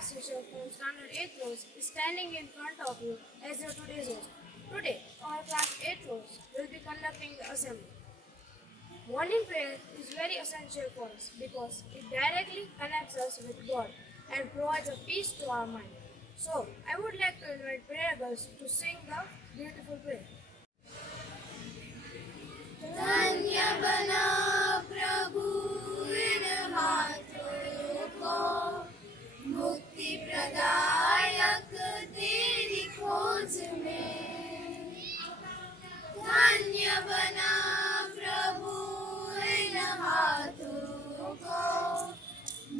class teacher from Standard 8 Rose is standing in front of you as your today's host. Today, our class 8 Rose will be conducting the assembly. Morning prayer is very essential for us because it directly connects us with God and provides a peace to our mind. So, I would like to invite prayer girls to sing the beautiful prayer. धन्य बना प्रभु इन हाथों को, मुक्ति प्रदायक तेरी खोज में। धन्य बना प्रभु इन हाथों को,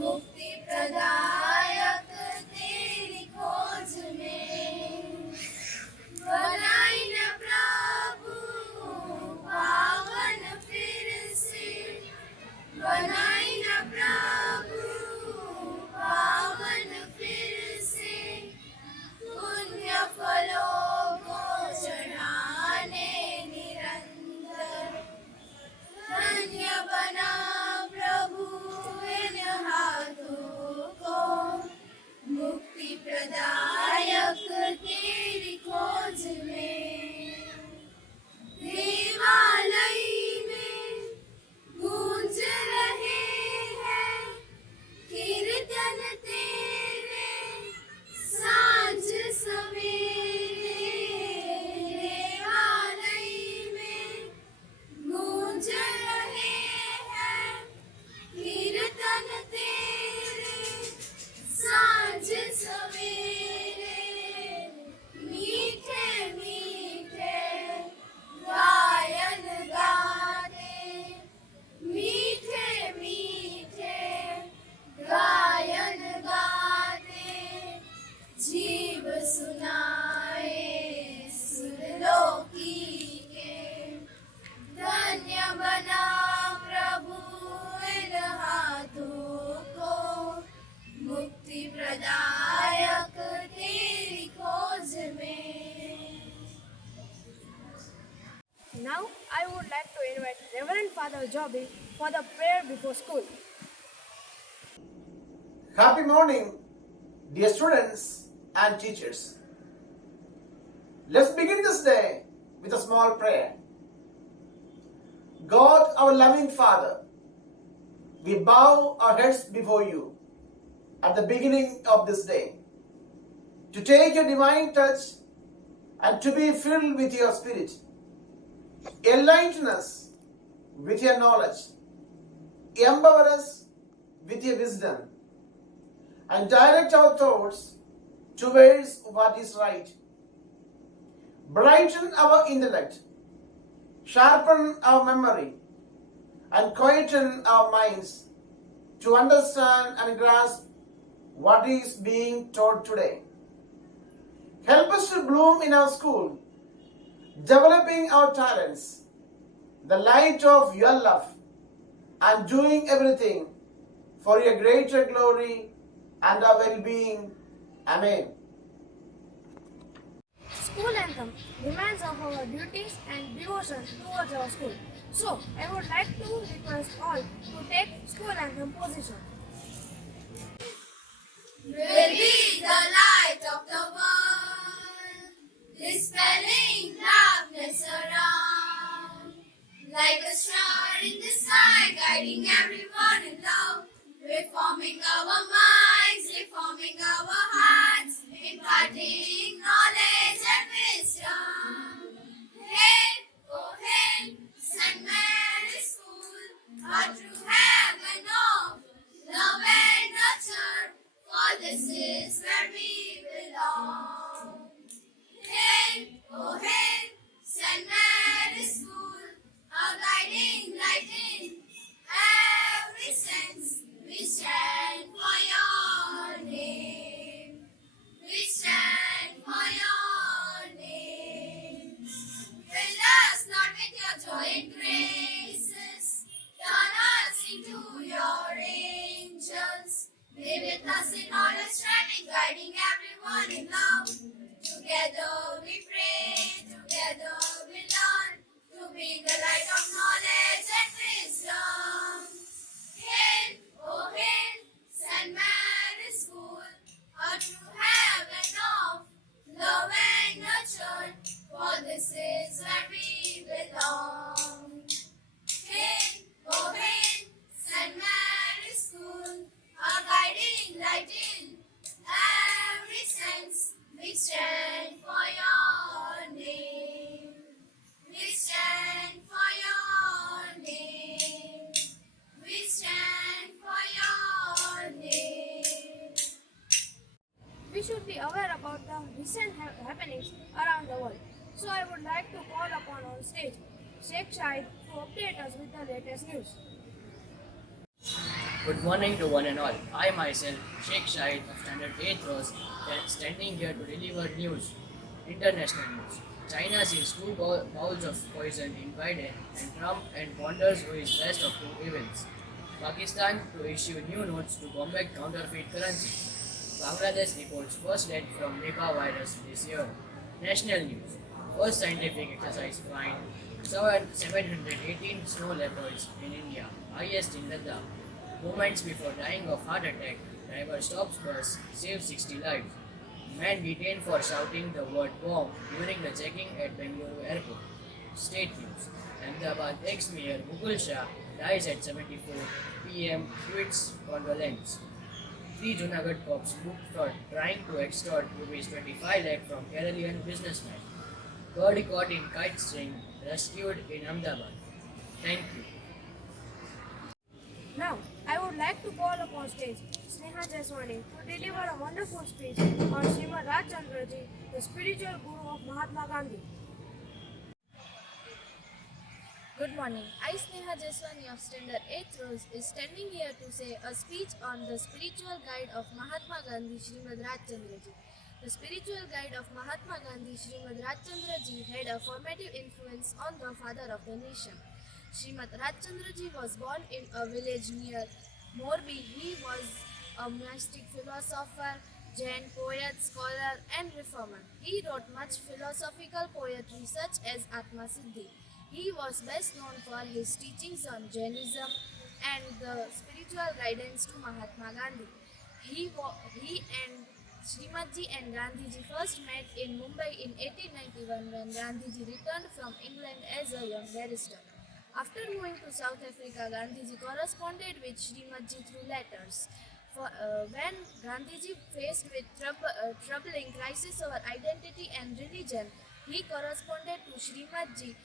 मुक्ति प्रदायक तेरी खोज में। बनाई न प्रभु पावन फिर से, बनाई न प्रभु पावन फिर से, पुण्य फलों को चढ़ाने निरंतर। धन्य बना प्रभु इन हाथों को, मुक्ति प्रदायक तेरी खोज में। देवालय में गूंज रहे हैं कीर्तन तेरे सांझ सवेरे। देवालय में गूंज रहे हैं कीर्तन तेरे सांझ सवेरे। मीठे मीठे गायन गाते, मीठे मीठे गायन गाते, जीव सुनाए सुरलोकी के। धन्य बना प्रभु इन हाथों को, मुक्ति प्रदायक तेरी खोज में। Now, I would like to invite Reverend Father Joby for the prayer before school. Happy morning, dear students and teachers. Let's begin this day with a small prayer. God, our loving Father, we bow our heads before you at the beginning of this day to take your divine touch and to be filled with your Spirit. Enlighten us with your knowledge, empower us with your wisdom, and direct our thoughts towards what is right. Brighten our intellect, sharpen our memory, and quieten our minds to understand and grasp what is being taught today. Help us to bloom in our school, developing our talents, the light of your love, and doing everything for your greater glory and our well-being. Amen. School anthem reminds of our duties and devotion towards our school. So, I would like to request all to take school anthem position. Will be the light of the world, dispelling darkness around. Like a star in the sky, guiding everyone in love. Reforming our minds, reforming our hearts, imparting knowledge and wisdom. Hail, oh hail, St. Mary's School, a true heaven of love and nurture, for this is where we belong. Hail, oh hail, St. Mary's School, a guiding light in every sense. We stand for your name. We stand happenings around the world. So I would like to call upon on stage Sheikh Shahid to update us with the latest news. Good morning to one and all. I myself, Sheikh Shahid of Standard 8 Rose, standing here to deliver news, international news. China sees two bowls of poison in Biden and Trump and wonders who is best of two evils. Pakistan to issue new notes to combat counterfeit currency. Bangladesh reports first death from Nipah virus this year. National news. First scientific exercise find 718 snow leopards in India, highest in Ladakh. Moments before dying of heart attack, driver stops bus, saves 60 lives. Man detained for shouting the word bomb during the checking at Bengaluru airport. State news. Ahmedabad ex-mayor MA.SHA dies at 74. PM tweets condolence. 3 Junagadh cops booked for trying to extort ₹25 lakh from Keralian businessman. Bird caught in kite string rescued in Ahmedabad. Thank you. Now, I would like to call upon stage Sneha Jaswani to deliver a wonderful speech on Srimad Rajchandraji, the spiritual guru of Mahatma Gandhi. Good morning. I, Sneha Jaswani of Standard 8th Rose, is standing here to say a speech on the spiritual guide of Mahatma Gandhi, Srimad Rajchandraji. The spiritual guide of Mahatma Gandhi, Srimad Rajchandraji, had a formative influence on the father of the nation. Srimad Rajchandraji was born in a village near Morbi. He was a mystic philosopher, Jain poet, scholar, and reformer. He wrote much philosophical poetry such as Atma Siddhi. He was best known for his teachings on Jainism and the spiritual guidance to Mahatma Gandhi. He and Srimadji and Gandhiji first met in Mumbai in 1891 when Gandhiji returned from England as a young barrister. After moving to South Africa, Gandhiji corresponded with Srimadji through letters. When Gandhiji faced with troubling crisis over identity and religion, he corresponded to Srimadji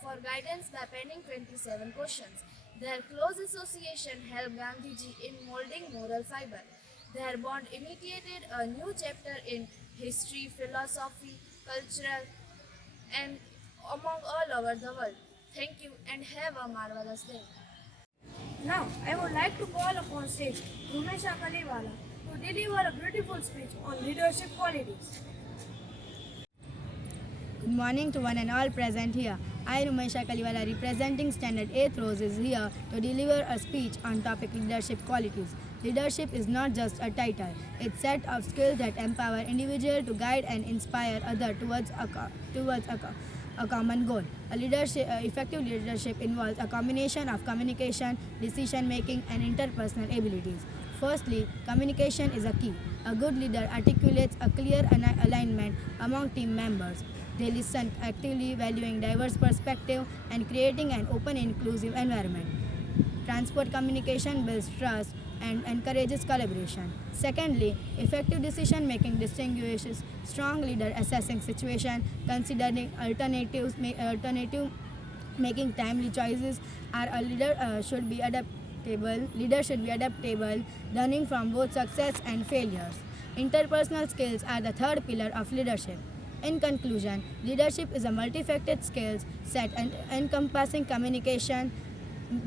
for guidance by penning 27 questions. Their close association helped Gandhiji in molding moral fiber. Their bond initiated a new chapter in history, philosophy, culture, and among all over the world. Thank you and have a marvelous day. Now, I would like to call upon stage Rumesha Kaliwala to deliver a beautiful speech on leadership qualities. Good morning to one and all present here. I, MA.SHA Kaliwala, representing Standard 8th Rose, is here to deliver a speech on topic leadership qualities. Leadership is not just a title. It's a set of skills that empower individuals to guide and inspire others towards a common goal. Effective leadership involves a combination of communication, decision-making, and interpersonal abilities. Firstly, communication is a key. A good leader articulates a clear alignment among team members. They listen actively, valuing diverse perspectives and creating an open, inclusive environment. Transport communication builds trust and encourages collaboration. Secondly, effective decision-making distinguishes strong leader assessing situation, considering alternatives, making timely choices. A leader should be adaptable. Leader should be adaptable, learning from both success and failures. Interpersonal skills are the third pillar of leadership. In conclusion, leadership is a multifaceted skills set encompassing communication,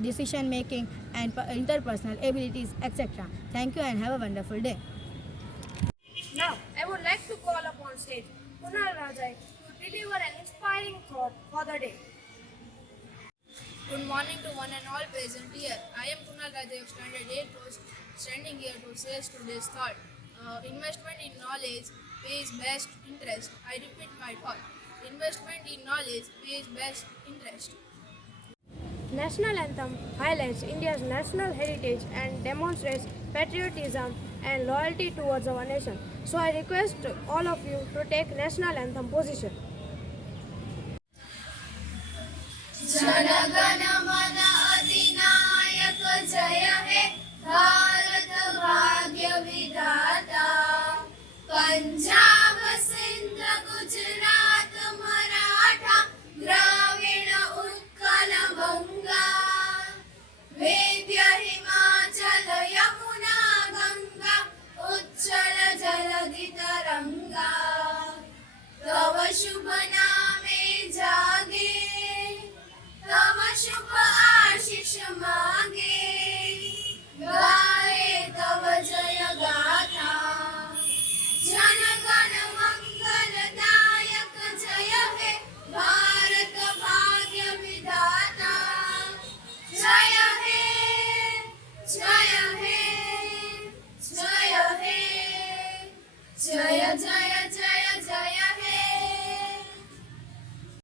decision-making, and interpersonal abilities, etc. Thank you and have a wonderful day. Now, I would like to call upon stage Kunal Rajai to deliver an inspiring thought for the day. Good morning to one and all present here. I am Kunal Rajay of Standard 8 Post, standing here to say today's thought. Investment in knowledge pays best interest. I repeat my thought. Investment in knowledge pays best interest. National anthem highlights India's national heritage and demonstrates patriotism and loyalty towards our nation. So I request all of you to take national anthem position. जनगण मन अधिनायक जय हे भारत भाग्य विधाता